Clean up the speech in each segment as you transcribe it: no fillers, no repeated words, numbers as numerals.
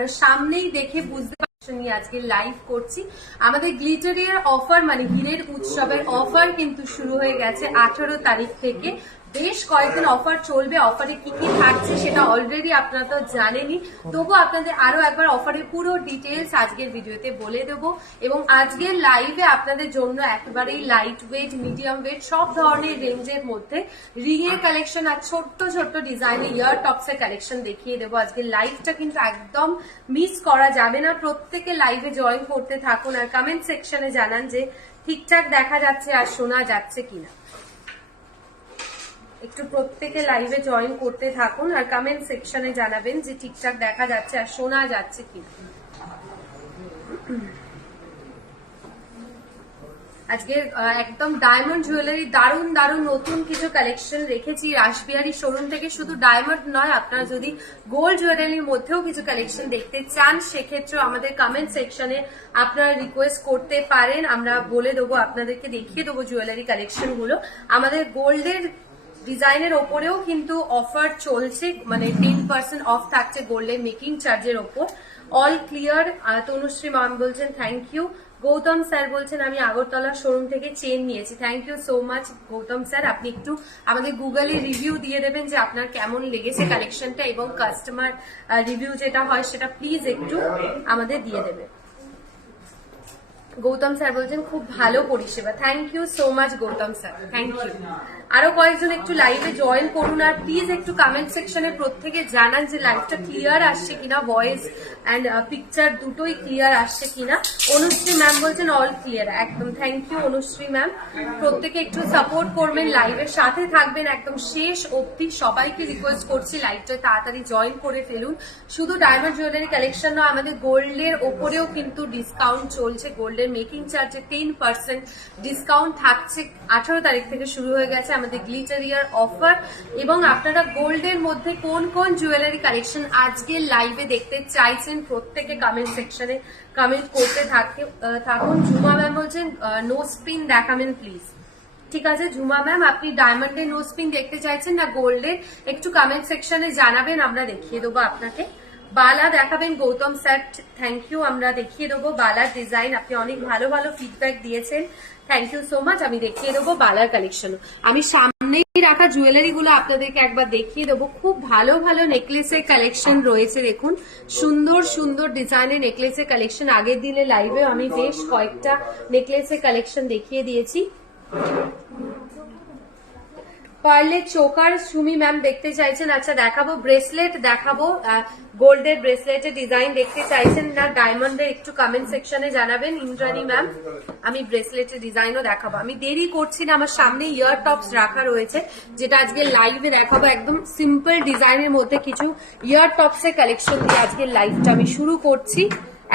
আপনারা সামনেই দেখে বুঝতে পারছেন নিয়ে আজকে লাইভ করছি। আমাদের গ্লিটারিয়ার অফার মানে হীরের উৎসবের অফার কিন্তু শুরু হয়ে গেছে 18 তারিখ থেকে। বেশ কয়েকদিন অফার চলবে। অফারে কি কি থাকছে সেটা অলরেডি আপনারা তো জানেনই, তবু আপনাদের আরো একবার অফারের পুরো ডিটেলস আজকের ভিডিওতে বলে দেবো। এবং আজকের লাইভে আপনাদের জন্য একেবারেই লাইট ওয়েট, মিডিয়াম ওয়েট সব ধরনের রেঞ্জের মধ্যে রিং এর কালেকশন আর ছোট্ট ছোট্ট ডিজাইনে ইয়ার টপস এর কালেকশন দেখিয়ে দেবো। আজকের লাইভটা কিন্তু একদম মিস করা যাবে না। প্রত্যেকে লাইভে জয়েন করতে থাকুন আর কমেন্ট সেকশনে জানান যে ঠিকঠাক দেখা যাচ্ছে আর শোনা যাচ্ছে কিনা। একটু প্রত্যেকে লাইভে জয়েন করতে থাকুন আর কমেন্ট সেকশনে জানাবেন যে ঠিকঠাক দেখা যাচ্ছে আর শোনা যাচ্ছে কিনা। আজকে একদম ডায়মন্ড জুয়েলারি দারুণ দারুণ নতুন কিছু কালেকশন রেখেছি রাসবিহারী শোরুম থেকে। শুধু ডায়মন্ড নয়, আপনারা যদি গোল্ড জুয়েলারির মধ্যেও কিছু কালেকশন দেখতে চান সেক্ষেত্রে আমাদের কমেন্ট সেকশনে আপনারা রিকোয়েস্ট করতে পারেন। আমরা বলে দেবো, আপনাদেরকে দেখিয়ে দেবো জুয়েলারি কালেকশন গুলো। আমাদের গোল্ডের ডিজাইনের ওপরেও কিন্তু অফার চলছে, মানে 10% অফ থাকছে গোল্ডের মেকিং চার্জের ওপর। All clear. তনুশ্রী ম্যাম বলছেন থ্যাংক ইউ। গৌতম স্যার বলছেন আমি আগরতলা শোরুম থেকে চেন নিয়েছি। Thank you so much Gautam sir. আপনি একটু আমাদের গুগলে রিভিউ দিয়ে দেবেন যে আপনার কেমন লেগেছে কালেকশনটা, এবং কাস্টমার রিভিউ যেটা হয় সেটা প্লিজ একটু আমাদের দিয়ে দেবেন। গৌতম স্যার বলছেন খুব ভালো পরিষেবা। Thank you so much Gautam sir, thank you. আরো কয়েকজন একটু লাইভে জয়েন করুন আর প্লিজ একটু কমেন্ট সেকশনে প্রত্যেকে জানান যে লাইভটা ক্লিয়ার আসছে কিনা, ভয়েস অ্যান্ড পিকচার দুটোই ক্লিয়ার আসছে কিনা। অনুশ্রী ম্যাম বলছেন অল ক্লিয়ার। একদম থ্যাংক ইউ অনুশ্রী ম্যাম। প্রত্যেকে একটু সাপোর্ট করবেন, লাইভের সাথে থাকবেন একদম শেষ অবধি। সবাইকে রিকোয়েস্ট করছি লাইভটা তাড়াতাড়ি জয়েন করে ফেলুন। শুধু ডায়মন্ড জুয়েলারি কালেকশন নয়, আমাদের গোল্ডের ওপরেও কিন্তু ডিসকাউন্ট চলছে। গোল্ডের মেকিং চার্জে 10% ডিসকাউন্ট থাকছে। 18 তারিখ থেকে শুরু হয়ে গেছে আমাদের গ্লিটারিয়ার অফার। এবং আপনারা গোল্ডের মধ্যে কোন কোন জুয়েলারি কালেকশন আজকে লাইভে দেখতে চাইছেন প্রত্যেকে কমেন্ট সেকশনে কমেন্ট করতে থাকুন। ঝুমা ম্যাম বলছেন নো স্পিন দেখাবেন প্লিজ। ঠিক আছে ঝুমা ম্যাম, আপনি ডায়মন্ডের নো স্পিন দেখতে চাইছেন না গোল্ডের, একটু কমেন্ট সেকশনে জানাবেন, আমরা দেখিয়ে দেবো আপনাকে। বালা দেখাবেন গৌতম স্যার, থ্যাংক ইউ। আমরা দেখিয়ে দেবো বালার ডিজাইন। আপনি অনেক ভালো ভালো ফিডব্যাক দিয়েছেন, থ্যাংক ইউ সো মাচ। আমি দেখিয়ে দেবো বালার কালেকশন। আমি সামনেই রাখা জুয়েলারি গুলো আপনাদেরকে একবার দেখিয়ে দেবো। খুব ভালো ভালো নেকলেসের কালেকশন রয়েছে। দেখুন সুন্দর সুন্দর ডিজাইনের নেকলেসের কালেকশন। আগের দিনে লাইভে আমি বেশ কয়েকটা নেকলেসের কালেকশন দেখিয়ে দিয়েছি। পার্লের চোকার সুমি ম্যাম দেখতে চাইছেন, আচ্ছা দেখাবো। ব্রেসলেট দেখাবো, গোল্ডের ব্রেসলেটের ডিজাইন দেখতে চাইছেন না ডায়মন্ডের, একটু কমেন্ট সেকশনে জানাবেন। ইন্দ্রাণী ম্যাম আমি ব্রেসলেটের ডিজাইনও দেখাবো। আমি দেরি করছি না, আমার সামনে ইয়ার টপস রাখা রয়েছে যেটা আজকে লাইভে দেখাবো। একদম সিম্পল ডিজাইনের মধ্যে কিছু ইয়ার টপস এর কালেকশন দিয়ে আজকে লাইভটা আমি শুরু করছি।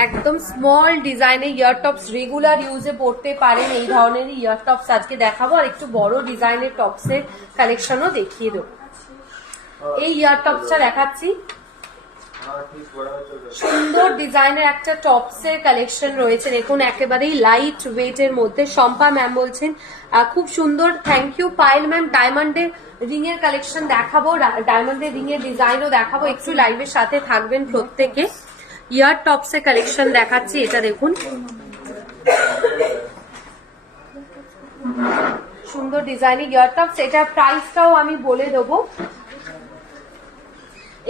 একদম স্মল ডিজাইনের ইয়ার টপস, রেগুলার ইউজে পড়তে পারেন এই ধরনের ইয়ার টপস আজকে দেখাবো। আর একটু বড় ডিজাইনের টপস এর কালেকশনও দেখিয়ে দেবো। এই ইয়ার টপসটা দেখাচ্ছি, সুন্দর ডিজাইনের একটা টপস এর কালেকশন রয়েছে। দেখুন একেবারেই লাইট ওয়েট এর মধ্যে। শম্পা ম্যাম বলছেন খুব সুন্দর, থ্যাংক ইউ। পায়েল ম্যাম ডায়মন্ডের রিং এর কালেকশন দেখাবো, ডায়মন্ডের রিং এর ডিজাইনও দেখাবো। একটু লাইভের সাথে থাকবেন প্রত্যেকে। ইয়ার টপস এর কালেকশন দেখাচ্ছি, এটা দেখুন সুন্দর ডিজাইনের ইয়ার টপস। এটার প্রাইসটাও আমি বলে দেবো।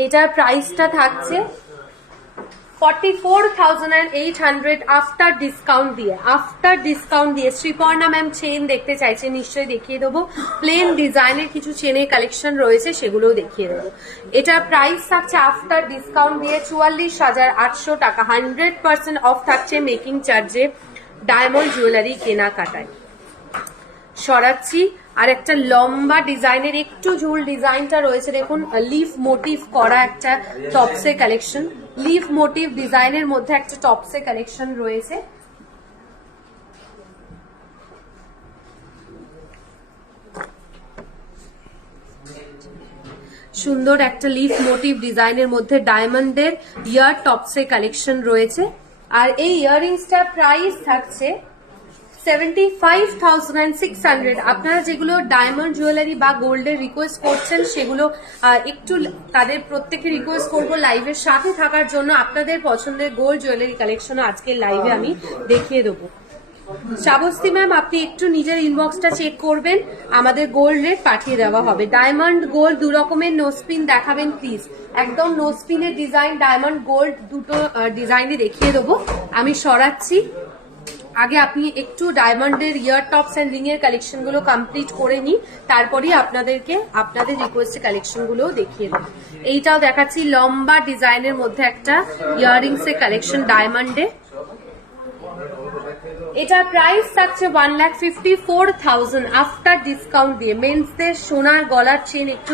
এটার প্রাইসটা থাকছে 44,800 আফটার ডিসকাউন্ট দিয়ে। আফটার ডিসকাউন্ট দিয়ে শ্রীপর্ণা ম্যাম চেন দেখতে চাইছে, নিশ্চয়ই দেখিয়ে দেবো। প্লেন ডিজাইনের কিছু চেনের কালেকশন রয়েছে, সেগুলোও দেখিয়ে দেবো। এটার প্রাইস থাকছে আফটার ডিসকাউন্ট দিয়ে 44,800 টাকা। 100% অফ থাকছে মেকিং চার্জে ডায়মন্ড জুয়েলারি কেনাকাটায়। সরাচ্ছি। আর একটা লম্বা ডিজাইনের একটু ঝুল ডিজাইনটা রয়েছে, দেখুন লিফ মোটিভ করা একটা টপসের কালেকশন। লিফ মোটিভ ডিজাইনের মধ্যে একটা টপসের কালেকশন রয়েছে। সুন্দর একটা লিফ মোটিভ ডিজাইনের মধ্যে ডায়মন্ডের ইয়ার টপসের কালেকশন রয়েছে। আর এই ইয়াররিংসটার প্রাইস থাকছে 75,600। আপনারা যেগুলো ডায়মন্ড জুয়েলারি বা গোল্ডের রিকোয়েস্ট করছেন সেগুলো একটু তাদের প্রত্যেকে রিকোয়েস্ট করব লাইভের সাথে থাকার জন্য। আপনাদের পছন্দের গোল্ড জুয়েলারি কালেকশন আজকে লাইভে আমি দেখিয়ে দেবো। শ্রাবস্তী ম্যাম, আপনি একটু নিজের ইনবক্সটা চেক করবেন, আমাদের গোল্ড রেট পাঠিয়ে দেওয়া হবে। ডায়মন্ড গোল্ড দু রকমের নোস্পিন দেখাবেন প্লিজ। একদম নোস্পিনের ডিজাইন, ডায়মন্ড গোল্ড দুটো ডিজাইনে দেখিয়ে দেবো। আমি সরাচ্ছি, আগে আপনি একটু ডায়মন্ডের ইয়ার টপস এন্ড রিং এর কালেকশন গুলো কমপ্লিট করে নিই, তারপরেই আপনাদেরকে আপনাদের রিকোয়েস্টের কালেকশন গুলোও দেখিয়ে দেবো। এইটাও দেখাচ্ছি লম্বা ডিজাইনের মধ্যে একটা ইয়াররিংস এর কালেকশন ডায়মন্ডে। এটার প্রাইস থাকছে 1,54,000 আফটার ডিসকাউন্ট দিয়ে। মেন্সদের সোনার গলার চেন একটু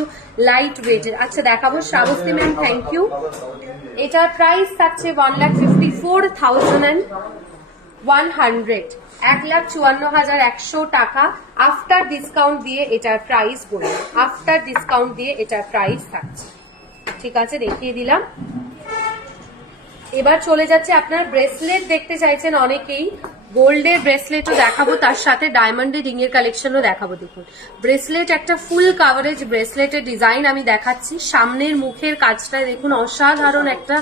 লাইট ওয়েটের। আচ্ছা দেখাবো শ্রাবস্তী ম্যাম, থ্যাংক ইউ। এটার প্রাইস থাকছে 1,54,100, 1,54,100 টাকা আফটার ডিসকাউন্ট দিয়ে এটার প্রাইস বলবো। আফটার ডিসকাউন্ট দিয়ে এটার প্রাইস থাকছে। ঠিক আছে, দেখিয়ে দিলাম। এবার চলে যাচ্ছে, আপনার ব্রেসলেট দেখতে চাইছেন অনেকেই, গোল্ডের ব্রেসলেটও দেখাবো, তার সাথে ডায়মন্ডের রিং এর কালেকশনও দেখাবো। দেখুন ব্রেসলেট, একটা ফুল কাভারেজ ব্রেসলেটের ডিজাইন আমি দেখাচ্ছি। সামনের মুখের কাজটা দেখুন, অসাধারণ একটা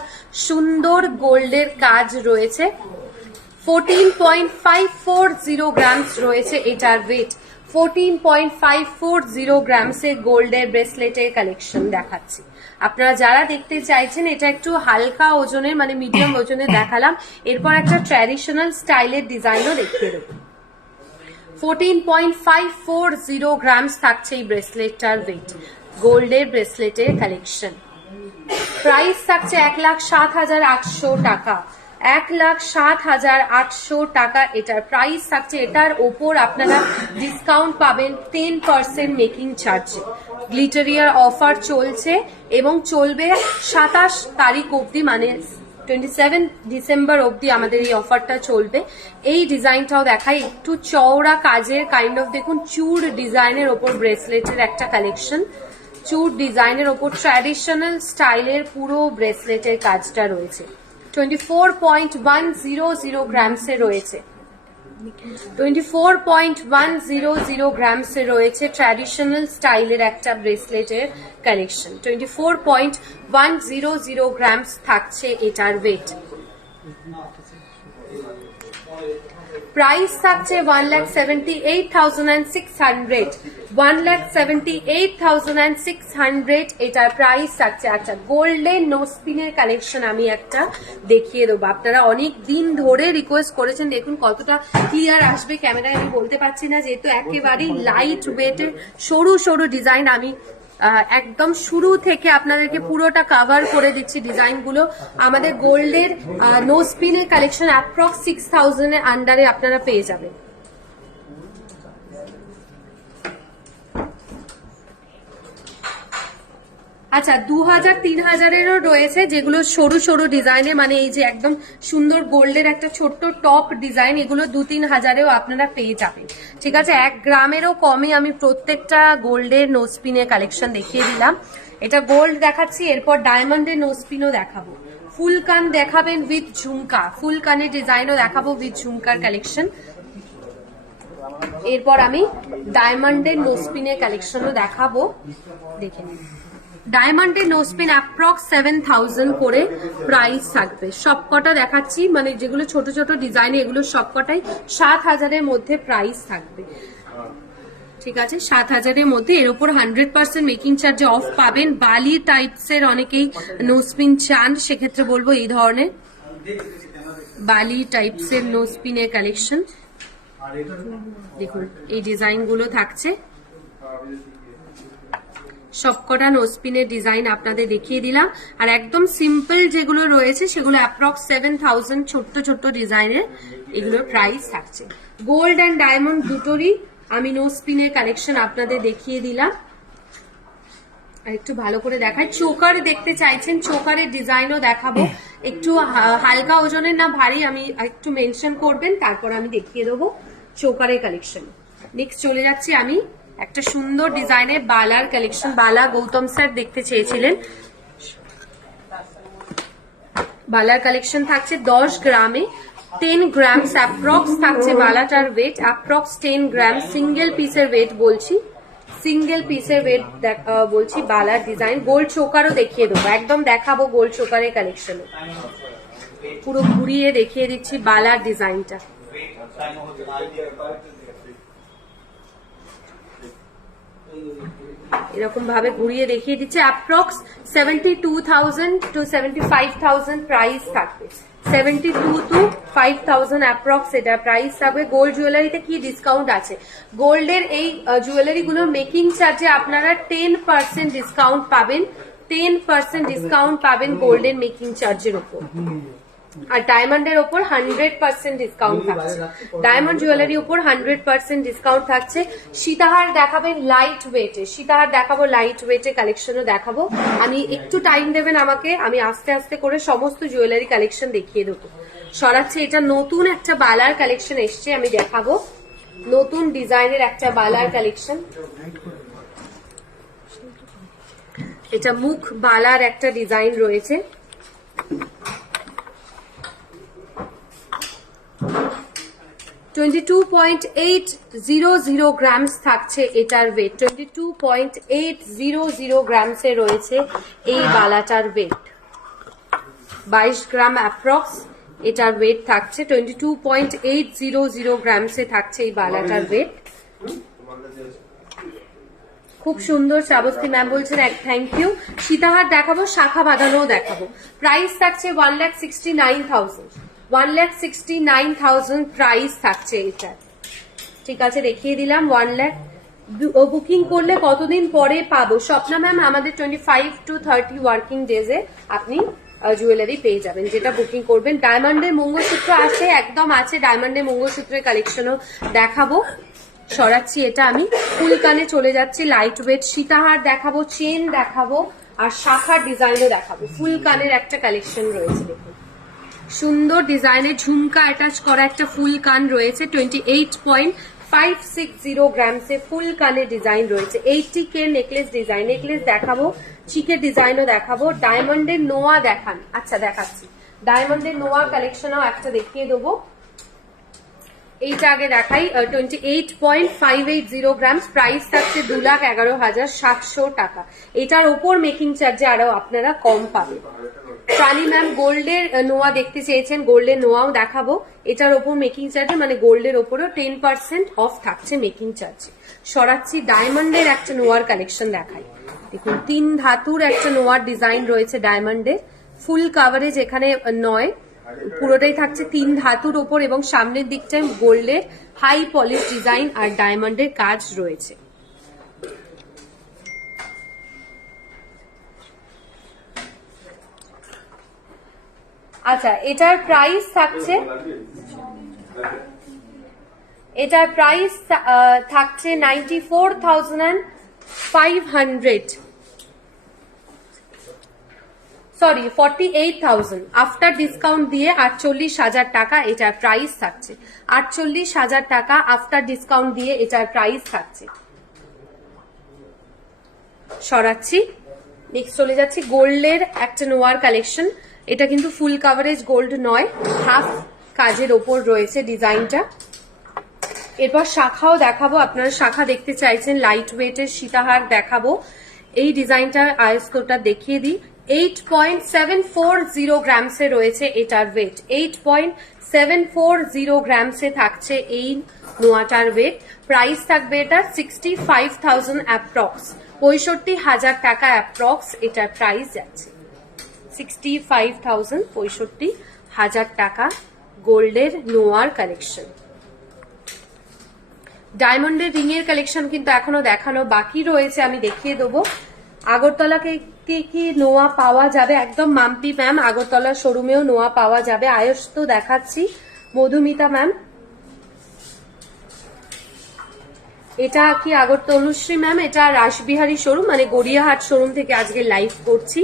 সুন্দর গোল্ডের কাজ রয়েছে। 14.540 গ্রামস রয়েছে এটার ওয়েট। 14.540 গ্রামসের গোল্ডের ব্রেসলেটের কালেকশন দেখাচ্ছি। আপনারা যারা দেখতে চাইছেন, এটা একটু হালকা ওজনের মানে মিডিয়াম ওজনের দেখালাম, এরপর একটা ট্র্যাডিশনাল স্টাইলের ডিজাইনও দেখিয়ে দেবো। 14.540 গ্রামস থাকছে এই ব্রেসলেটটার ওয়েট, গোল্ডের ব্রেসলেটের কালেকশন। প্রাইস থাকছে 1,07,800 টাকা, 1,07,800 টাকা এটার প্রাইস থাকছে। এটার ওপর আপনারা ডিসকাউন্ট পাবেন 10% মেকিং চার্জে। গ্লিটারিয়ার অফার চলছে এবং চলবে 27 তারিখ অবধি, মানে 27 ডিসেম্বর অবধি আমাদের এই অফারটা চলবে। এই ডিজাইনটাও দেখাই, একটু চওড়া কাজের কাইন্ড অফ, দেখুন চূড় ডিজাইনের ওপর ব্রেসলেটের একটা কালেকশন। চূড় ডিজাইনের ওপর ট্র্যাডিশনাল স্টাইলের পুরো ব্রেসলেটের কাজটা রয়েছে। 24.100 গ্রামসে রয়েছে, 24.100 গ্রামসে রয়েছে ট্র্যাডিশনাল স্টাইলের একটা ব্রেসলেটের কালেকশন। 24.100 গ্রামস থাকছে এটার ওয়েট। প্রাইস থাকছে 1,78,600, 1,78,600 এটার প্রাইস থাকছে। আচ্ছা, গোল্ডেন নোস্পিনের কালেকশন আমি একটা দেখিয়ে দেবো। আপনারা অনেক দিন ধরে রিকোয়েস্ট করেছেন, দেখুন কতটা ক্লিয়ার আসবে ক্যামেরায় আমি বলতে পারছি না, যেহেতু একেবারেই লাইট ওয়েটের সরু সরু ডিজাইন। আমি একদম শুরু থেকে আপনাদেরকে পুরোটা কভার করে দিচ্ছি ডিজাইনগুলো। আমাদের গোল্ডের নোস্পিনের কালেকশন অ্যাপ্রক্স 6,000 এর আন্ডারে আপনারা পেয়ে যাবেন। আচ্ছা, 2,000-3,000-এরও রয়েছে যেগুলো সরু সরু ডিজাইনের, মানে এই যে একদম সুন্দর গোল্ডের একটা ছোট্ট টপ ডিজাইন, এগুলো 2-3,000-এও আপনারা পেয়ে যাবেন। ঠিক আছে, 1 গ্রামেরও কমে আমি প্রত্যেকটা গোল্ডের নোস্পিনের কালেকশন দেখিয়ে দিলাম। এটা গোল্ড দেখাচ্ছি, এরপর ডায়মন্ডের নোস্পিনও দেখাবো। ফুল কান দেখাবেন উইথ ঝুমকা, ফুল কানের ডিজাইনও দেখাবো উইথ ঝুমকার কালেকশন। এরপর আমি ডায়মন্ডের নোস্পিনের কালেকশনও দেখাবো, দেখে নিন। ডায়মন্ডের নোস্পিন অ্যাপ্রক্স 7,000 করে প্রাইস থাকবে। সবকটা দেখাচ্ছি, মানে যেগুলো ছোট ছোট ডিজাইন, এগুলো সবকটাই 7,000-এর মধ্যে প্রাইস থাকবে। ঠিক আছে, 7,000-এর মধ্যে। এর উপর 100% মেকিং চার্জে অফ পাবেন। বালি টাইপসের অনেকেই নোস্পিন চান, সেক্ষেত্রে বলবো এই ধরনের বালি টাইপসের নোস্পিনের কালেকশন। দেখুন এই ডিজাইনগুলো থাকছে, সবকটা নোস্পিনের ডিজাইন আপনাদের দেখিয়ে দিলাম। আর একদম সিম্পল যেগুলো রয়েছে সেগুলো অ্যাপ্রক্স 7,000 ছোট্ট ছোট্ট ডিজাইনের, এগুলোর প্রাইস থাকছে। গোল্ড অ্যান্ড ডায়মন্ড দুটোরই আমি নোস্পিনের কালেকশন আপনাদের দেখিয়ে দিলাম। আর একটু ভালো করে দেখাই, চোকার দেখতে চাইছেন, চোকারের ডিজাইনও দেখাবো। একটু হালকা ওজনের না ভারী, আমি একটু মেনশন করবেন, তারপর আমি দেখিয়ে দেবো চোকারের কালেকশন। নেক্সট চলে যাচ্ছি আমি একটা সুন্দর ডিজাইনের বালার কালেকশন। বালা গৌতম স্যার দেখতে চেয়েছিলেন, বালার কালেকশন থাকছে 10 গ্রামে 10 গ্রামস অ্যাপ্রক্স থাকছে বালাটার ওয়েট, অ্যাপ্রক্স 10 গ্রাম। সিঙ্গেল পিসের ওয়েট বলছি, সিঙ্গেল পিসের ওয়েট বলছি। বালার ডিজাইন গোল্ড চোকারও দেখিয়ে দেবো, একদম দেখাবো গোল্ড চোকারের কালেকশনে। পুরো ঘুরিয়ে দেখিয়ে দিচ্ছি বালার ডিজাইনটা। এরকম ভাবে ঘুরিয়ে দেখিয়ে দিচ্ছে। অ্যাপ্রক্স 72,000 to 75,000 প্রাইস থাকবে। 72 to 5,000 অ্যাপ্রক্স এটা প্রাইস থাকবে। গোল্ড জুয়েলারিতে কি ডিসকাউন্ট আছে? গোল্ডের এই জুয়েলারি গুলোর মেকিং চার্জে আপনারা 10% ডিসকাউন্ট পাবেন। 10% ডিসকাউন্ট পাবেন গোল্ডের মেকিং চার্জের উপর। আর ডায়মন্ডের ওপর 100% ডিসকাউন্ট থাকছে। ডায়মন্ড জুয়েলারি উপর 100% ডিসকাউন্ট থাকছে। সীতাহার দেখাবেন লাইট ওয়েটে, সীতাহার দেখাবো লাইট ওয়েটে, কালেকশনও দেখাবো। আমি একটু টাইম দেবেন আমাকে, আমি আস্তে আস্তে করে সমস্ত জুয়েলারি কালেকশন দেখিয়ে দেবো। সরাচ্ছে এটা নতুন একটা বালার কালেকশন এসছে, আমি দেখাবো নতুন ডিজাইনের একটা বালার কালেকশন। এটা মুখ বালার একটা ডিজাইন রয়েছে। 22.800 গ্রামস থাকছে এটার ওয়েট। 22.800 গ্রামসে রয়েছে এই বালাটার ওয়েট। 22 গ্রাম অ্যাপ্রক্স এটার ওয়েট থাকছে। 22.800 গ্রামসে থাকছে এই বালাটার ওয়েট। খুব সুন্দর। শ্রাবস্তী ম্যাম বলছেন থ্যাংক ইউ। সীতাহার দেখাবো, শাখা বাঁধানোও দেখাবো। প্রাইস থাকছে 1,69,000। 1,69,000 প্রাইস থাকছে এটা। ঠিক আছে, দেখিয়ে দিলাম 1 লাখ। বুকিং করলে কতদিন পরে পাবো? স্বপ্না ম্যাম আমাদের 25 to 30 ওয়ার্কিং ডেজে আপনি জুয়েলারি পেয়ে যাবেন, যেটা বুকিং করবেন। ডায়মন্ডের মঙ্গলসূত্র আছে, একদম আছে। ডায়মন্ডের মঙ্গলসূত্রের কালেকশনও দেখাবো। সরাচ্ছি এটা আমি। ফুল কানে চলে যাচ্ছি, লাইট ওয়েট। সীতাহার দেখাবো, চেন দেখাবো, আর শাখার ডিজাইনও দেখাবো। ফুল কানের একটা কালেকশন রয়েছে, দেখুন সুন্দর ডিজাইনের ঝুমকা অ্যাটাচ করা একটা ফুল কান রয়েছে। 28.560 গ্রামসে ফুল কানের ডিজাইন রয়েছে। 80K নেকলেস ডিজাইন, নেকলেস দেখাবো, চিকের ডিজাইনও দেখাবো। ডায়মন্ডের নোয়া দেখান। আচ্ছা দেখাচ্ছি, ডায়মন্ডের নোয়া কালেকশনও একটা দেখিয়ে দেবো। এইটা আগে দেখাই। 28.580 গ্রামস, প্রাইস থাকছে 2,11,700 টাকা। এটার ওপর মেকিং চার্জে আরো আপনারা কম পাবেন। প্রাণী ম্যাম গোল্ডের নোয়া দেখতে চেয়েছেন, গোল্ডের নোয়াও দেখাবো। এটার ওপর মেকিং চার্জে মানে গোল্ডের ওপরও 10% অফ থাকছে মেকিং চার্জে। সরাচ্ছি ডায়মন্ডের একটা নোয়ার কালেকশন দেখাই। দেখুন 3 ধাতুর একটা নোয়ার ডিজাইন রয়েছে ডায়মন্ডের। ফুল কাভারেজ এখানে নয়, পুরোটাই থাকছে 3 ধাতুর ওপর, এবং সামনের দিকটায় গোল্ডের হাই পলিশ ডিজাইন আর ডায়মন্ডের কাজ রয়েছে। আচ্ছা, এটার প্রাইস থাকছে, এটার প্রাইস থাকছে 94,500, সরি 48,000। আফটার ডিসকাউন্ট দিয়ে 48,000 টাকা এটার প্রাইস থাকছে। 48,000 টাকা আফটার ডিসকাউন্ট দিয়ে এটার প্রাইস থাকছে। সরাচ্ছি, নেক্সট চলে যাচ্ছি গোল্ডের একটা নোয়ার কালেকশন। এটা কিন্তু ফুল কাভারেজ গোল্ড নয়, হাফ কাজের ওপর রয়েছে ডিজাইনটা। এরপর শাখাও দেখাবো, আপনারা শাখা দেখতে চাইছেন, লাইট ওয়েটের সীতাহার দেখাবো। এই ডিজাইনটার আয়স্তটা দেখিয়ে দিই। 8.740 গ্রামসে রয়েছে এটার ওয়েট। 8.740 গ্রামসে থাকছে এই নোয়াটার ওয়েট। প্রাইস থাকবে এটা 65,000 অ্যাপ্রক্স, 65,000 টাকা অ্যাপ্রক্স এটার প্রাইস যাচ্ছে। 65,000, 65,000 টাকা গোল্ডের নোয়ার কালেকশন। ডায়মন্ডের রিং এর কালেকশন কিন্তু এখনো দেখানো বাকি রয়েছে, আমি দেখিয়ে দেবো। আগরতলাকে কি নোয়া পাওয়া যাবে? একদম মাম্পি ম্যাম, আগরতলার শোরুমেও নোয়া পাওয়া যাবে। আয়স তো দেখাচ্ছি, মধুমিতা ম্যাম এটা কি আগরতলা? অনুশ্রী ম্যাম এটা রাসবিহারী শোরুম, মানে গড়িয়াহাট শোরুম থেকে আজকে লাইভ করছি।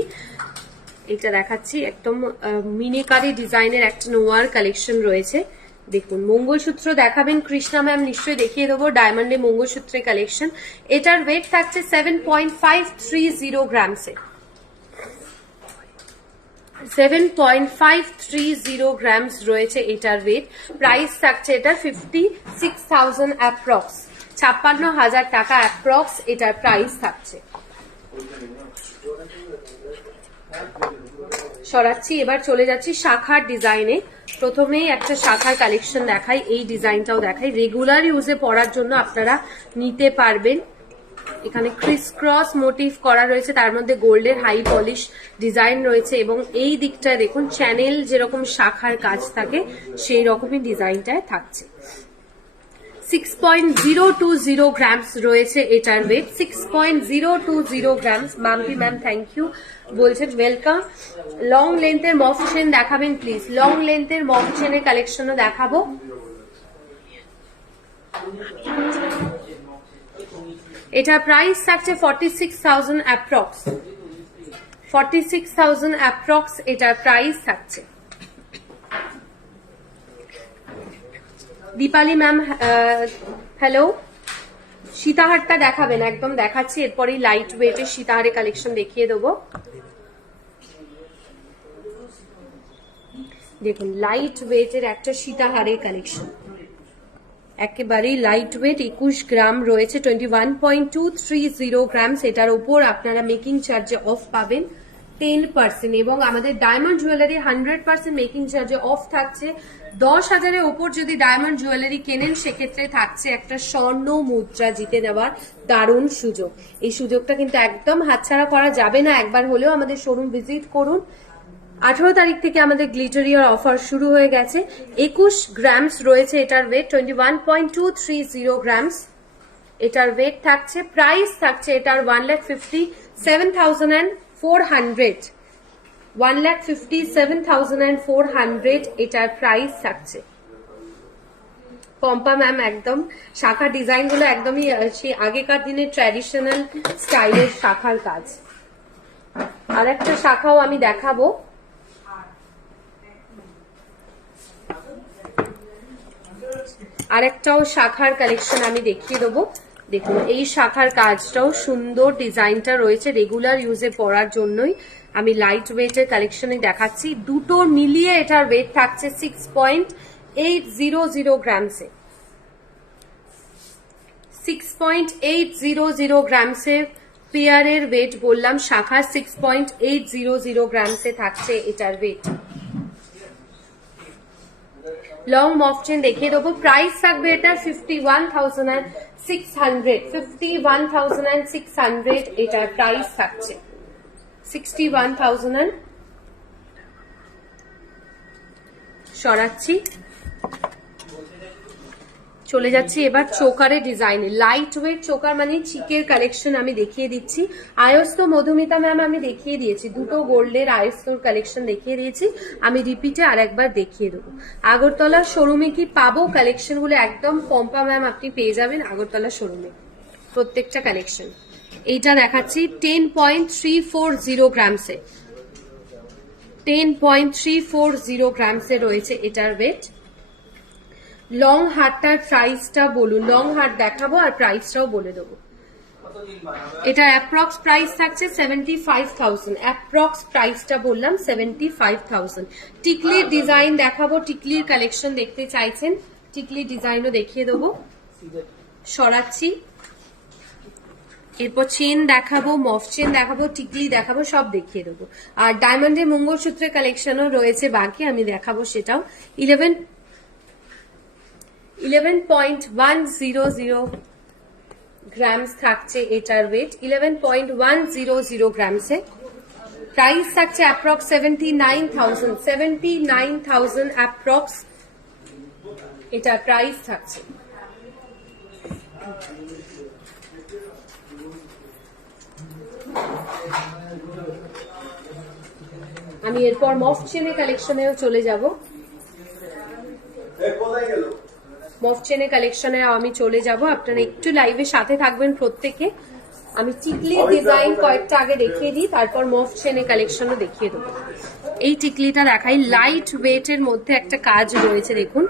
এটা দেখাচ্ছি, একদম মিনিকারি ডিজাইনের একটা নোয়ার কালেকশন রয়েছে। দেখুন মঙ্গলসূত্র দেখাবেন কৃষ্ণা ম্যাম, নিশ্চয়ই দেখিয়ে দেবো। ডায়মন্ডের মঙ্গলসূত্রের কালেকশন। এটার ওয়েট থাকছে 7.530 গ্রামসে। 7.530 গ্রামস রয়েছে এটার ওয়েট। প্রাইস থাকছে এটা 56,000 অ্যাপ্রক্স, 56,000 টাকা অ্যাপ্রক্স এটার প্রাইস থাকছে। সরাচ্ছি, এবার চলে যাচ্ছি শাখার ডিজাইনে। প্রথমেই একটা শাখার কালেকশন দেখাই, এই ডিজাইনটাও দেখাই। রেগুলার ইউজে পরার জন্য আপনারা নিতে পারবেন। এখানে ক্রিস ক্রস মোটিভ করা রয়েছে, তার মধ্যে গোল্ডের হাই পলিশ ডিজাইন রয়েছে এবং এই দিকটায় দেখুন চ্যানেল যেরকম শাখার কাজ থাকে সেই রকমই ডিজাইনটায় থাকছে। 6.020 গ্রামস রয়েছে এটার weight, 6.020 grams. Mampi ma'am thank you বলছেন, ওয়েলকাম। লং লেন্থের মফ চেন দেখাবেন প্লিজ। লং লেন্থের মফ চেনের কালেকশনও দেখাবো। এটার প্রাইস থাকছে 46,000 অ্যাপ্রক্স, 46,000 অ্যাপ্রক্স এটার প্রাইস থাকছে। দীপালি ম্যাম হ্যালো, সীতাহারটা দেখাবেন? একদম দেখাচ্ছি, এরপরেই লাইট ওয়েটের সীতাহারের কালেকশন দেখিয়ে দেবো। দেখুন লাইট ওয়েটের একটা সীতাহারের কালেকশন, একেবারেই লাইট ওয়েট, 21 গ্রাম রয়েছে, 21.230 গ্রামস। এটার উপর আপনারা মেকিং চার্জে অফ পাবেন 10% এবং আমাদের ডায়মন্ড জুয়েলারি 100% মেকিং চার্জে অফ থাকছে। 10,000-এর ওপর যদি ডায়মন্ড জুয়েলারি কেনেন সেক্ষেত্রে থাকছে একটা স্বর্ণ মুদ্রা জিতে নেওয়ার দারুণ সুযোগ। এই সুযোগটা কিন্তু একদম হাতছাড়া করা যাবে না, একবার হলেও আমাদের শোরুম ভিজিট করুন। 18 তারিখ থেকে আমাদের গ্লিটারিয়ার অফার শুরু হয়ে গেছে। 21 গ্রামস রয়েছে এটার ওয়েট, 21.230 গ্রামস এটার ওয়েট থাকছে। প্রাইস থাকছে এটার 1,57,400, 1,57,400 এটার প্রাইস থাকছে। পম্পা ম্যাম একদম শাখা ডিজাইন গুলো একদমই সেই আগেকার দিনের ট্র্যাডিশনাল স্টাইলের শাখার কাজ। আর একটা শাখাও আমি দেখাবো, আরেকটাও শাখার কালেকশন আমি দেখিয়ে দেবো। দেখুন এই শাখার কাজটাও সুন্দর, ডিজাইনটা রয়েছে রেগুলার ইউজে পরার জন্যই। আমি লাইট ওয়েটের কালেকশনে দেখাচ্ছি, দুটো মিলিয়ে এটার ওয়েট থাকছে 6.800 গ্রামসে, 6.800 গ্রামসের পেয়ারের ওয়েট বললাম, শাখার 6.800 গ্রামসে থাকছে এটার ওয়েট। লং মফ চেন দেখিয়ে দেবো, প্রাইস থাকবে এটা 51,600, 51,600 এটার প্রাইস থাকছে, 61,000। সরাচ্ছি, চলে যাচ্ছি এবার চোকারের ডিজাইনে। লাইট ওয়েট চোকার মানে চিকের কালেকশন আমি দেখিয়ে দিচ্ছি। আয়স্ত মধুমিতা ম্যাম আমি দেখিয়ে দিয়েছি, দুটো গোল্ডের আয়স্তর কালেকশন দেখিয়ে দিয়েছি, আমি রিপিটে আর একবার দেখিয়ে দেবো। আগরতলা শোরুমে কি পাবো কালেকশন গুলো? একদম পম্পা ম্যাম আপনি পেয়ে যাবেন আগরতলা শোরুমে প্রত্যেকটা কালেকশন। এইটা দেখাচ্ছি 10.340 গ্রামসে, 10.340 গ্রামসে রয়েছে এটার ওয়েট। লং হারটার প্রাইসটা বলুন, লং হার দেখাবো আর প্রাইসটাও বলে দেবো। এটা অ্যাপ্রক্স প্রাইস থাকছে 75,000, অ্যাপ্রক্স প্রাইসটা বললাম 75,000। টিকলির ডিজাইন দেখাবো, টিকলির কালেকশন দেখতে চাইছেন, টিকলির ডিজাইনও দেখিয়ে দেবো। সরাচ্ছি, এরপর চেন দেখাবো, মফ চেন দেখাবো, টিকলি দেখাবো, সব দেখিয়ে দেবো। আর ডায়মন্ডের মঙ্গলসূত্রের কালেকশনও রয়েছে বাকি, আমি দেখাবো সেটাও। 11.100 গ্রামস থাকছে এটার ওয়েট, 11.100 গ্রামসে। প্রাইস থাকছে অ্যাপ্রক্স 79,000, 79,000 অ্যাপ্রক্স এটার প্রাইস থাকছে। আমি এরপর মফ চেনের কালেকশনেও চলে যাব। মফ চেনের কালেকশনে আমি চলে যাব, আপনারা একটু লাইভের সাথে থাকবেন প্রত্যেকে। আমি টিকলি ডিজাইন কয়েকটা আগে দেখিয়ে দিই, তারপর মফ চেনের কালেকশনও দেখিয়ে দেবো। এই টিকলিটা দেখাই, লাইট ওয়েটের মধ্যে একটা কাজ রয়েছে, দেখুন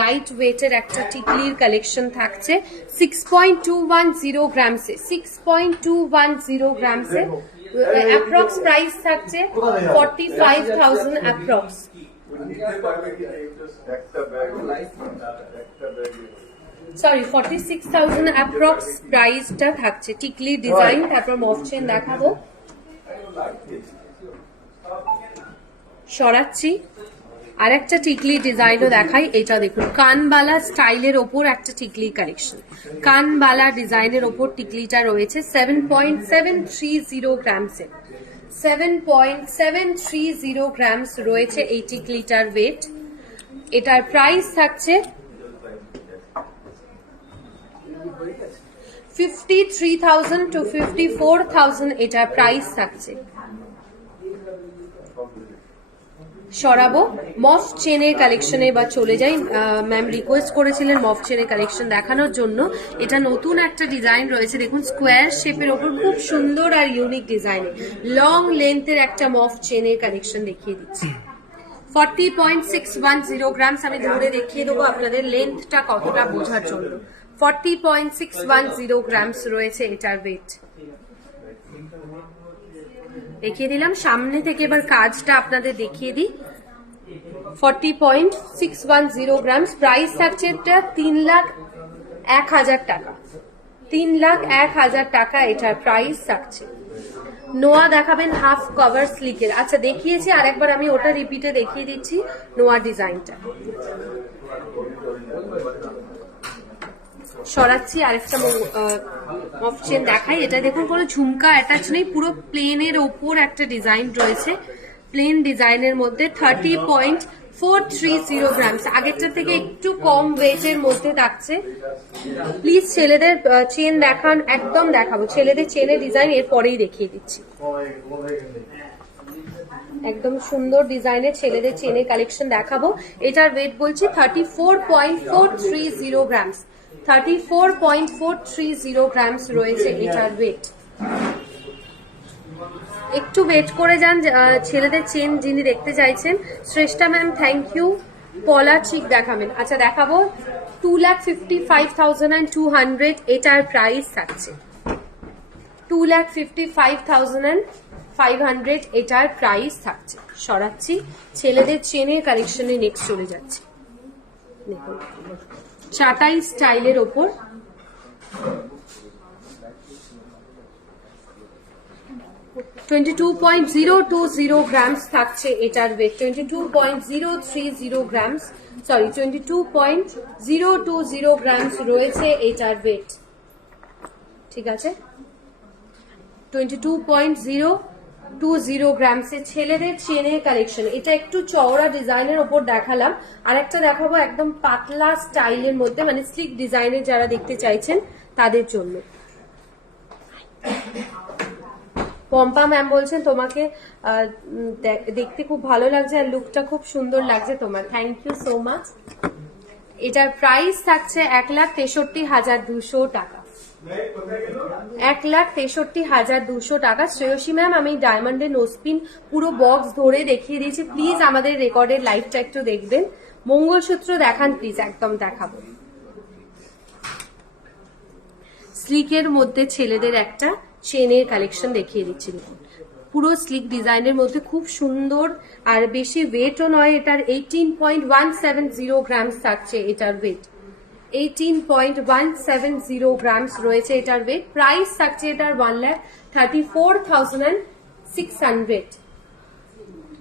লাইট ওয়েটের একটা টিকলির কালেকশন থাকছে 6.210 গ্রামসে, 6.210 গ্রামসে অ্যাপ্রক্স প্রাইস থাকছে 45,000 অ্যাপ্রক্স। সরি 46,000 অ্যাপ্রক্স প্রাইসটা থাকছে। টিকলি ডিজাইন, তারপর মফ চেন দেখাবো, সরাচ্ছি। আর একটা টিকলি ডিজাইনও দেখাই, এটা দেখুন কানবালা স্টাইলের ওপর একটা টিকলি কালেকশন। কানবালা ডিজাইনের ওপর টিকলিটা রয়েছে 7.730 গ্রামসে। 7.730 গ্রামস রয়েছে এই টিকলিটার ওয়েট। এটার প্রাইস থাকছে 53,000 to 54,000 এটার প্রাইস থাকছে। সরাবো মফ চেনের কালেকশনে বা চলে যাই। ম্যাম রিকোয়েস্ট করেছিলেন মফ চেনের কালেকশন দেখানোর জন্য। এটা নতুন একটা ডিজাইন রয়েছে, দেখুন স্কোয়ার শেপের ওপর খুব সুন্দর আর ইউনিক ডিজাইনে লং লেন্থের একটা মফ চেনের কালেকশন দেখিয়ে দিচ্ছি। 40.610 গ্রামস। আমি ধরে দেখিয়ে দেবো আপনাদের লেন্থটা কতটা বোঝার জন্য। 40.610 গ্রামস রয়েছে এটার ওয়েট। দেখিয়ে দিলাম সামনে থেকে, এবার কাজটা আপনাদের দেখিয়ে দিই। 40.610 গ্রামস। প্রাইস থাকছে এটা 3,01,000 টাকা। 3,01,000 টাকা এটার প্রাইস থাকছে। নোয়া দেখাবেন হাফ কভার স্লিকের। আচ্ছা দেখিয়েছি, আরেকবার আমি ওটা রিপিটে দেখিয়ে দিচ্ছি নোয়া ডিজাইনটা। সরাচ্ছি, আরেকটা মফ চেন দেখাই। এটা দেখুন কোনো ঝুমকা অ্যাটাচ নেই, পুরো প্লেনের ওপর একটা ডিজাইন রয়েছে। প্লেন ডিজাইনের মধ্যে 30.430 গ্রামস। আগেরটার থেকে একটু কম ওয়েটের মধ্যে থাকছে। প্লিজ ছেলেদের চেন দেখান, একদম দেখাবো ছেলেদের চেনের ডিজাইন এরপরেই দেখিয়ে দিচ্ছি। একদম সুন্দর ডিজাইনের ছেলেদের চেনের কালেকশন দেখাবো। এটার ওয়েট বলছি 34.430 গ্রামস। 34.430 গ্রামস রয়েছে এটার ওয়েট। একটু ওয়েট করে যান ছেলেদের চেন যিনি দেখতে চাইছেন। শ্রেষ্ঠা ম্যাম থ্যাংক ইউ। পলা চিক দেখাবেন। আচ্ছা দেখাবো 2,55,200 এটার প্রাইস থাকছে। 2,55,500 এটার প্রাইস থাকছে। সরাচ্ছি, ছেলেদের চেনের কালেকশনে নেক্সট চলে যাচ্ছে। দেখুন চাটাই স্টাইলের ওপর $22.020 গ্রামস থাকছে এটার ওয়েট। 22.030 গ্রামস, সরি 22.020 গ্রামস রয়েছে এটার ওয়েট। ঠিক আছে, 22.020 গ্রামসে ছেলেদের চেনের কালেকশন। এটা একটু চওড়া ডিজাইনের ওপর দেখালাম, আর একটা দেখাবো একদম পাতলা স্টাইলের মধ্যে, মানে স্লিক ডিজাইনের যারা দেখতে চাইছেন তাদের জন্য। পম্পা ম্যাম বলছেন তোমাকে দেখতে খুব ভালো লাগছে আর লুকটা খুব সুন্দর লাগছে তোমার, থ্যাংক ইউ সো মাচ। এটার প্রাইস থাকছে 1,63,200 টাকা। 1,63,200 টাকা। শ্রেয়সী ম্যাম আমি ডায়মন্ডের নোসপিন পুরো বক্স ধরে দেখিয়ে দিয়েছি, প্লিজ আমাদের রেকর্ডের লাইভটা একটু দেখবেন। মঙ্গলসূত্র দেখান প্লিজ, একদম দেখাবো। স্লিকের মধ্যে ছেলেদের একটা চেনের কালেকশন দেখিয়ে দিচ্ছি। দেখুন পুরো স্লিক ডিজাইনের মধ্যে খুব সুন্দর, আর বেশি ওয়েটও নয়। এটার 18.170 গ্রামস থাকছে এটার ওয়েট। 18.170 গ্রামস রয়েছে এটার ওয়েট। প্রাইস থাকছে এটার 1,34,600।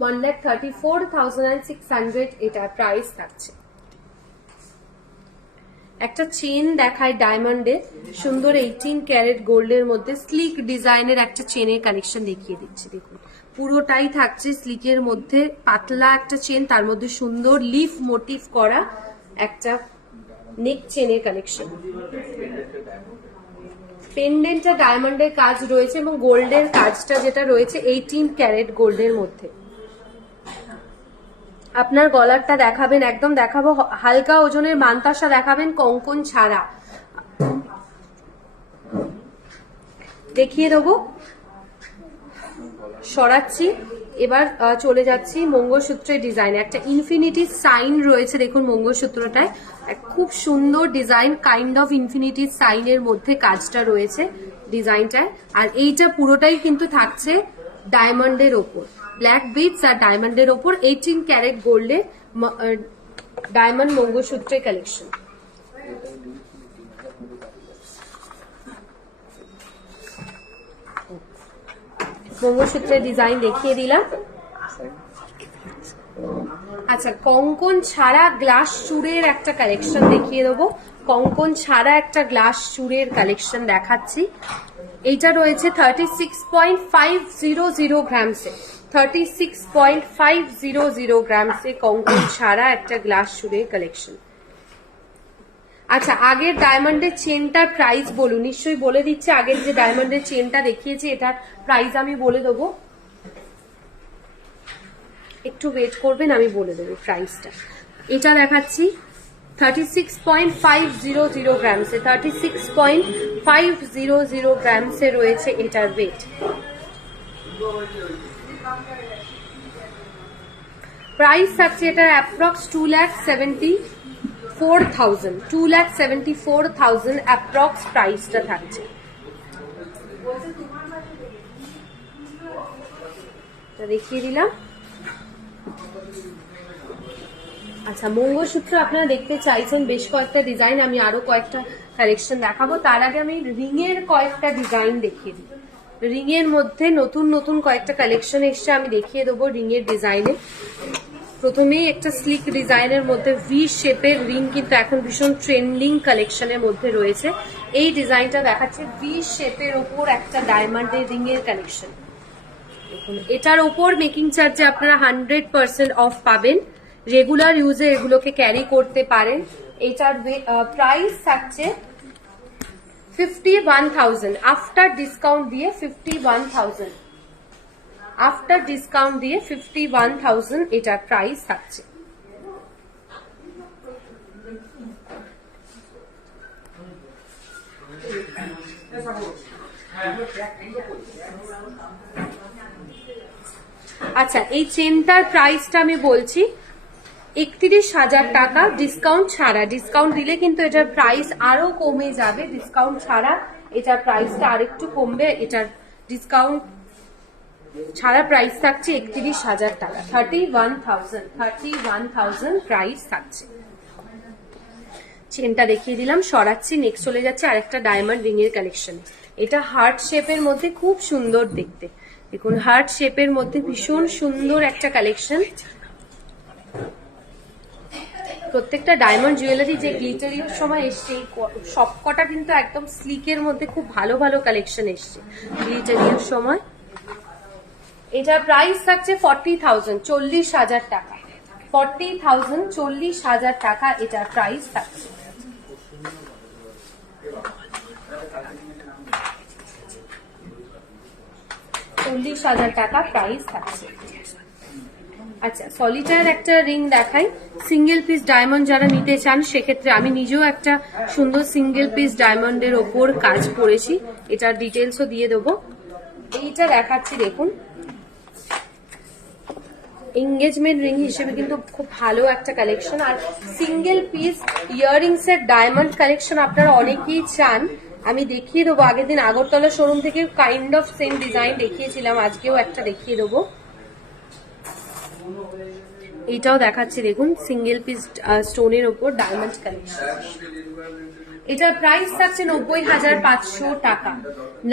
1,34,600 এটার প্রাইস থাকছে। একটা চেন দেখায় ডায়মন্ডের সুন্দর 18 ক্যারেট গোল্ডের মধ্যে স্লিক ডিজাইনের একটা চেনের কালেকশন দেখিয়ে দিচ্ছি। দেখুন পুরোটাই থাকছে স্লিকের মধ্যে, পাতলা একটা চেন, তার মধ্যে সুন্দর লিফ মোটিভ করা একটা নেক চেনের কালেকশন। পেন্ডেন্টটা ডায়মন্ডের কাজ রয়েছে এবং গোল্ডের কাজটা যেটা রয়েছে 18 ক্যারেট গোল্ডের মধ্যে। আপনার গলারটা দেখাবেন, একদম দেখাবো। হালকা ওজনের মানতাসা দেখাবেন কঙ্কন ছাড়া, দেখিয়ে দেবো। সরাচ্ছি, এবার চলে যাচ্ছি মঙ্গলসূত্রের ডিজাইন। একটা ইনফিনিটি সাইন রয়েছে দেখুন মঙ্গলসূত্রটায়, খুব সুন্দর ডিজাইন, কাইন্ড অফ ইনফিনিটি সাইনের মধ্যে কাজটা রয়েছে। ডিজাইনটায়। আর এইটা পুরোটাই কিন্তু থাকছে ডায়মন্ডের ওপর, ব্ল্যাক বিটস আর ডায়মন্ডের ওপর 18 ক্যারেট গোল্ডের ডায়মন্ড মঙ্গলসূত্রের কালেকশন। মঙ্গলসূত্রের ডিজাইন দেখিয়ে দিলাম। আচ্ছা, কঙ্কন ছাড়া গ্লাস চূড়ের একটা কালেকশন দেখিয়ে দেবো। কঙ্কন ছাড়া একটা গ্লাস চূড়ের কালেকশন দেখাচ্ছি। এইটা রয়েছে 36.500 গ্রামসে, 36.500 গ্রামসে কঙ্কন ছাড়া একটা গ্লাস চূড়ের কালেকশন। আচ্ছা, আগের ডায়মন্ডের চেনটার প্রাইস বলুন। নিশ্চয়ই বলে দিচ্ছে, আগের যে ডায়মন্ডের চেনটা দেখিয়েছি এটার প্রাইস আমি বলে দেবো, একটু ওয়েট করবেন, আমি বলে দেবো প্রাইসটা। এটা দেখাচ্ছি 36.500 গ্রামসে, 36.500 গ্রামসে রয়েছে এটার ওয়েট। প্রাইস থাকছে এটার অ্যাপ্রক্স 2,74,000, 2,74,000 অ্যাপ্রক্স প্রাইসটা থাকছে। দেখিয়ে দিলাম। আচ্ছা, মঙ্গলসূত্র আপনারা দেখতে চাইছেন বেশ কয়েকটা ডিজাইন, আমি আরো কয়েকটা কালেকশন দেখাবো। তার আগে আমি রিং এর কয়েকটা ডিজাইন দেখিয়ে দিই। রিং এর মধ্যে নতুন নতুন কয়েকটা কালেকশন এসছে, আমি দেখিয়ে দেবো রিং এর ডিজাইনে। প্রথমেই একটা স্লিক ডিজাইনের মধ্যে ভি শেপের রিং কিন্তু এখন ভীষণ ট্রেন্ডিং কালেকশনের মধ্যে রয়েছে। এই ডিজাইনটা দেখাচ্ছে ভি শেপের ওপর একটা ডায়মন্ডের রিং এর কালেকশন। দেখুন, এটার ওপর মেকিং চার্জে আপনারা 100% অফ পাবেন। রেগুলার ইউজে এগুলোকে ক্যারি করতে পারেন। এটার প্রাইস থাকছে 51,000, আফটার ডিসকাউন্ট দিয়ে 51,000, আফটার ডিসকাউন্ট দিয়ে 51,000 এটার প্রাইস থাকছে। আচ্ছা, এই চেনটার প্রাইসটা আমি বলছি 31,000 টাকা ডিসকাউন্ট ছাড়া। ডিসকাউন্ট দিলে কিন্তু এটার প্রাইস আরো কমে যাবে, ডিসকাউন্ট ছাড়া এটার প্রাইসটা আরেকটু কমবে। এটার ডিসকাউন্ট ছাড়া প্রাইস থাকছে 31,000 টাকা, 31,000 প্রাইস থাকছে। চেনটা দেখিয়ে দিলাম, সরাচ্ছি। নেক্সট চলে যাচ্ছে আরেকটা ডায়মন্ড রিং এর কালেকশন। এটা হার্ট শেপের মধ্যে খুব সুন্দর দেখতে। দেখুন, হার্ট শেপের মধ্যে ভীষণ সুন্দর একটা কালেকশন। প্রত্যেকটা ডায়মন্ড জুয়েলারি যে গ্লিটারির সময় এসছে সবকটা কিন্তু একদম স্লিকের মধ্যে খুব ভালো ভালো কালেকশন এসছে গ্লিটারির সময়। এটার প্রাইস থাকছে 40,000, 40,000 টাকা, 40,000, 40,000 টাকা এটার প্রাইস থাকছে। টাকা প্রাইস থাকছে। আচ্ছা, সলিটার একটা রিং দেখাই। সিঙ্গেল পিস ডায়মন্ড যারা নিতে চান সেক্ষেত্রে আমি নিজেও একটা সুন্দর সিঙ্গেল পিস ডায়মন্ডের ওপর কাজ করেছি, এটার ডিটেলসও দিয়ে দেবো। এইটা দেখাচ্ছি, দেখুন এঙ্গেজমেন্ট রিং হিসেবে কিন্তু খুব ভালো একটা কালেকশন। আর সিঙ্গেল পিস ইয়াররিংস এর ডায়মন্ড কালেকশন আপনারা অনেকেই চান, আমি দেখিয়ে দেবো। আগের দিন আগরতলা শোরুম থেকে কাইন্ড অফ সেম ডিজাইন দেখিয়েছিলাম, আজকেও একটা দেখিয়ে দেবো। এটাও দেখাচ্ছি, দেখুন সিঙ্গেল পিস স্টোনের ওপর ডায়মন্ড কালেকশন। এটার প্রাইস থাকছে 90,500 টাকা,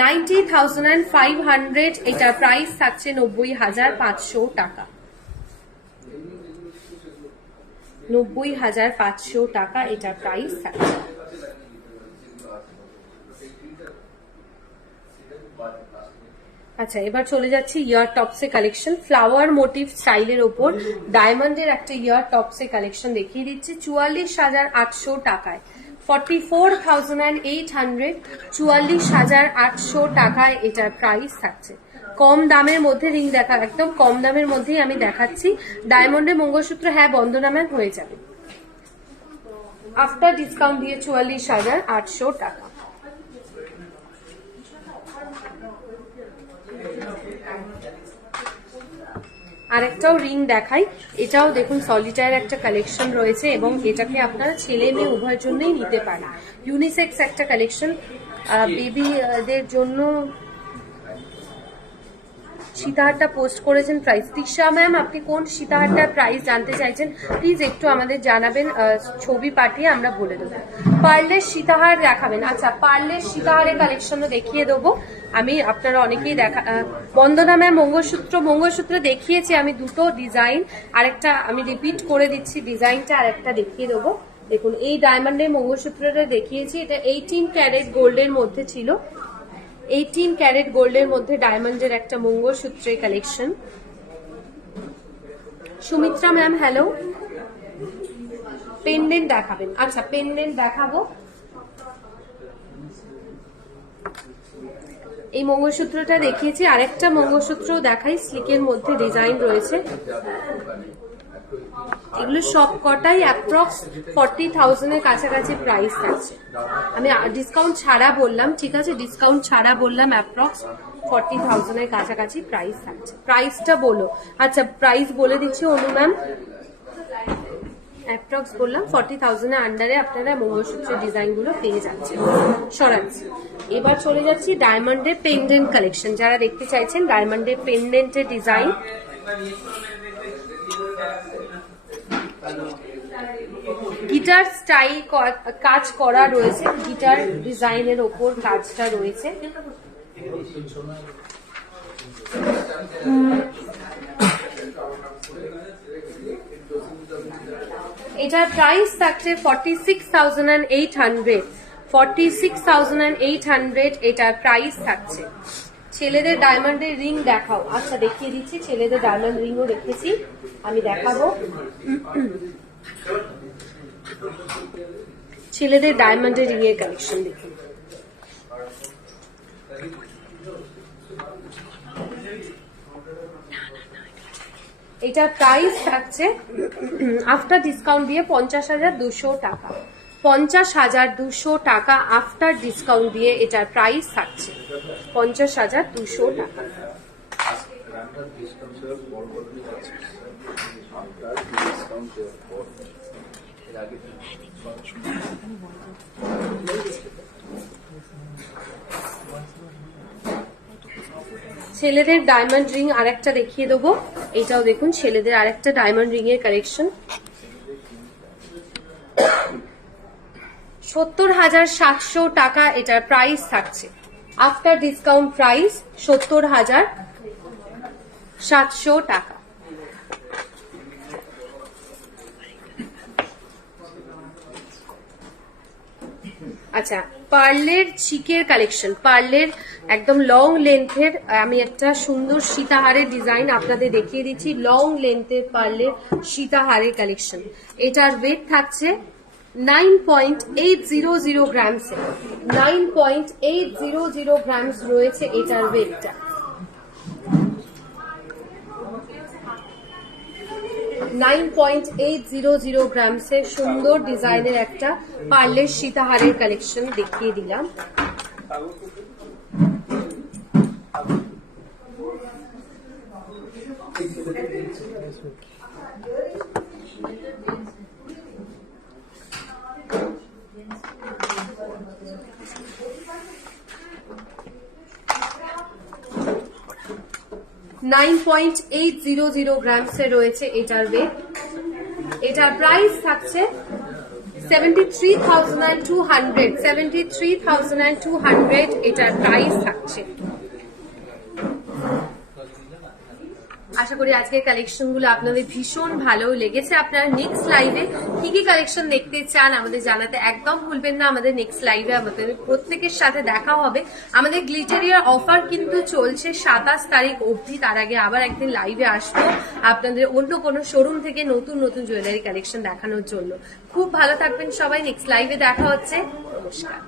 90,500 এটার প্রাইস থাকছে 90,500 টাকা, 90,500 টাকা এটার প্রাইস থাকছে। আচ্ছা, এবার চলে যাচ্ছি ইয়ার টপসে কালেকশন। ফ্লাওয়ার মোটিভ স্টাইলের ওপর ডায়মন্ডের একটা ইয়ার টপসে কালেকশন দেখিয়ে দিচ্ছি 44,800 টাকায়, 44,800, 44,800 টাকায় এটার প্রাইস থাকছে। কম দামের মধ্যে রিং দেখা, একদম কম দামের মধ্যেই আমি দেখাচ্ছি। ডায়মন্ডের মঙ্গলসূত্র হ্যাঁ বন্দনা ম্যাম হয়ে যাবে, আফটার ডিসকাউন্ট দিয়ে 44,800 টাকা। আরেকটাও রিং দেখাই, এটাও দেখুন সলিটার একটা কালেকশন রয়েছে এবং এটাকে আপনারা ছেলে মেয়ে উভয়ের জন্যই নিতে পারেন। ইউনিসেক্স একটা কালেকশন, বেবিদের জন্য সীতাহারটা পোস্ট করেছেন প্রাইস। তৃষা ম্যাম, আপনি কোন সীতাহারটার প্রাইস জানতে চাইছেন প্লিজ একটু আমাদের জানাবেন, ছবি পাঠিয়ে আমরা বলে দেবো। পার্লের সীতাহার দেখাবেন? আচ্ছা, পার্লের সীতাহারের কালেকশনও দেখিয়ে দেবো আমি। আপনারা অনেকেই বন্দনা ম্যাম, মঙ্গলসূত্র দেখিয়েছি আমি দুটো ডিজাইন, আরেকটা আমি রিপিট করে দিচ্ছি ডিজাইনটা, আরেকটা দেখিয়ে দেবো। দেখুন, এই ডায়মন্ডের মঙ্গলসূত্রটা দেখিয়েছি, এটা 18 ক্যারেট গোল্ডের মধ্যে ছিল। 18 ক্যারেট গোল্ডের মধ্যে ডায়মন্ডের একটা মঙ্গলসূত্রের collection. Sumitra ma'am hello, pendant দেখাবেন? আচ্ছা, পেন্ডেন্ট দেখাবো। এই মঙ্গলসূত্রটা দেখিয়েছি, আরেকটা মঙ্গলসূত্র দেখাই, স্লিকের মধ্যে ডিজাইন রয়েছে। এগুলো সব কটাই অ্যাপ্রক্স 40,000 এর কাছাকাছি প্রাইস আছে। আমি ডিসকাউন্ট ছাড়া বললাম, ঠিক আছে, ডিসকাউন্ট ছাড়া বললাম অ্যাপ্রক্স 40,000 এর কাছাকাছি প্রাইস আছে। প্রাইসটা বলো। আচ্ছা, প্রাইস বলে দিচ্ছি অনু ম্যাম, অ্যাপ্রক্স বললাম 40,000 এর আন্ডারে আপনারা মঙ্গলসূত্রের ডিজাইন গুলো পেয়ে যাচ্ছেন। সরাচ্ছি, এবার চলে যাচ্ছি ডায়মন্ডের পেন্ডেন্ট কালেকশন। যারা দেখতে চাইছেন ডায়মন্ডের পেন্ডেন্টের ডিজাইন, গিটার স্টাইল কাজ করা রয়েছে, গিটার ডিজাইনের ওপর কাজটা রয়েছে। এটার প্রাইস থাকছে 46,800। 46,800 এটার প্রাইস থাকছে। ছেলেদের ডায়মন্ডের রিং দেখাও? আচ্ছা, দেখিয়ে দিচ্ছি, ছেলেদের ডায়মন্ড রিংও রেখেছি, আমি দেখাবো। ছেলেদের ডায়মন্ডের রিং এর কালেকশন দেখুন। এটার প্রাইস থাকছে আফটার ডিসকাউন্ট দিয়ে 50,200 টাকা। 50,200 টাকা আফটার ডিসকাউন্ট দিয়ে এটার প্রাইস থাকছে 50,200 টাকা। ছেলেদের ডায়মন্ড রিং আরেকটা দেখিয়ে দেবো, এটাও দেখুন, ছেলেদের আরেকটা ডায়মন্ড রিং এর কালেকশন। 70,700 টাকা এটার প্রাইস থাকছে। আফটার ডিসকাউন্ট প্রাইস 70,700 টাকা। আচ্ছা, পার্লের চিকের কালেকশন, পার্লের একদম লং লেন্থের আমি একটা সুন্দর সীতাহারের ডিজাইন আপনাদের দেখিয়ে দিচ্ছি। লং লেন্থের পার্লের সীতাহারের কালেকশন, এটার ওয়েট থাকছে 9.800 গ্রামস। 9.800 গ্রামস রয়েছে এটার ওয়েটটা। 9.800 গ্রামসের সুন্দর ডিজাইনের একটা পার্লের সীতাহারের কালেকশন দেখিয়ে দিলাম। $9.800 গ্রামসে রয়েছে এটার ওয়েট। এটার প্রাইস থাকছে 73,200। 73,200 এটার প্রাইস থাকছে। আশা করি আজকের কালেকশন গুলো আপনাদের ভীষণ ভালো লেগেছে। আপনারা নেক্সট লাইভে কি কি কালেকশন দেখতে চান আমাদের জানাতে একদম ভুলবেন না। আমাদের নেক্সট লাইভে আমাদের প্রত্যেকের সাথে দেখা হবে। আমাদের গ্লিটারিয়ার অফার কিন্তু চলছে 27 তারিখ অবধি। তার আগে আবার একদিন লাইভে আসবো আপনাদের অন্য কোনো শোরুম থেকে নতুন নতুন জুয়েলারি কালেকশন দেখানোর জন্য। খুব ভালো থাকবেন সবাই, নেক্সট লাইভে দেখা হচ্ছে। নমস্কার।